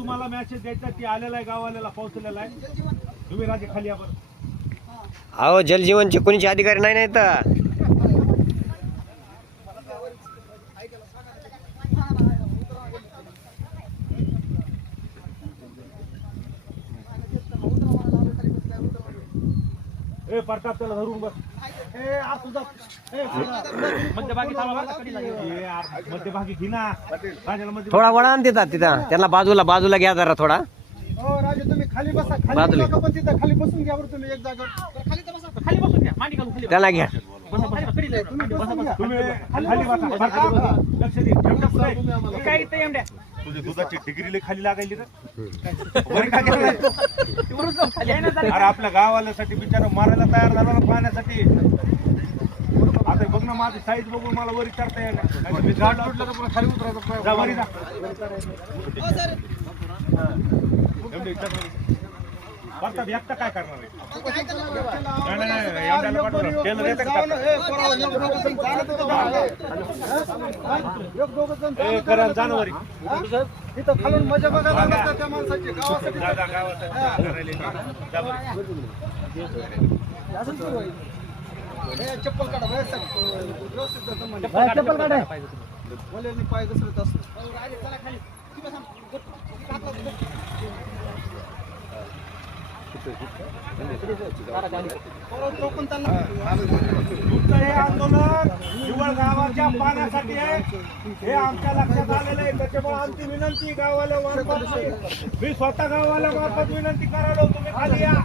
तुम्हाला मॅसेज द्यायचा ती आलेला आहे, गावाला पोहोचलेला आहे. तुम्ही राजे खाली या बरं. अहो जलजीवनचे कोणीचे अधिकारी नाही तर ए प्रताप त्याला धरून बस. ए आ तुझा मध्यभागी थांबा. मध्यभागी घे ना राजाला मध्ये. थोडा वळण देतात तिथं त्यांना बाजूला घ्या जरा थोडा. हो राजे तुम्ही खाली बसा. बाजूला. खाली पण तिथं खाली बसून घ्या बरं तुम्ही एक जागेवर. खाली तर बसा. खाली बसून घ्या. मांडी घालून खाली त्याला घ्या. तुम्ही खाली बसा. लक्ष दे. काय इथे एमड्या तुझ्या दुधाची डिग्री खाली लागायली ना. अरे आपल्या गावाल्यासाठी बिचारा मारायला तयार झाला ना पाण्यासाठी. आता बघ ना माझी साईज बघून मला वर विचारता येणार. मी गाड तुटलं तर पुन्हा खाली उतरायचं. जा वरी जा. बरं एकटा काय करणार आहे? नाही एवढ्याला पाठवलं. केलं देतं का? ए करा जानवरी. तिथं खालून मजा बघायला लागतं त्या माणसाची गावासाठी. जा गावात जा बरं. चप्पल काढा व्यवस्थित चप्पल काढा. बोलेनी पाय घसरत असतो. तुमचं हे आंदोलन निवळ गावाच्या पाण्यासाठी आहे हे आमच्या लक्षात आलेलं आहे. त्याच्यामुळे आमची विनंती गावाला मार्फत मी स्वतः गावाला मार्फत विनंती करायला तुम्ही खाली या.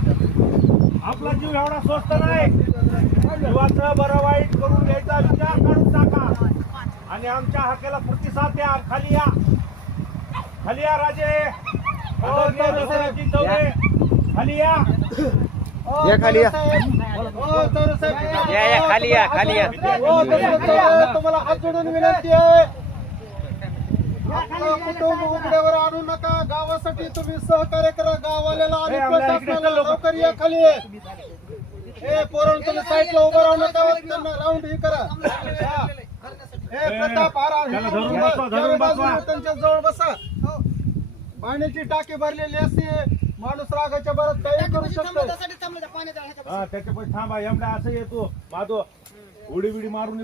आपला जीव एवढा स्वस्त नाही. जीवाचं बरं वाईट करून घ्यायचा विचार काढून टाका आणि आमच्या हक्काला प्रतिसाद द्या. खाली या. खाली या राजे. खाली या. या खाली या. या खाली या खाली या. तुम्हाला हात जोडून विनंती आहे. कुटुंब उघड्यावर आणू नका. गावासाठी तुम्ही सहकार्य करा. गावाल्याला आणि प्रशासनाला लवकर या खाली. हे पोरण तुम्ही साईडला उभं राहू नका. त्यांना राऊंड हे करा. हे प्रताप त्यांच्या जवळ बसा. पाण्याची टाकी भरलेली असते. माणूस रागाच्या भरात काही करू शकतो. त्याच्या पण थांबा एवढा असं येतो माझं उडी बिडी मारून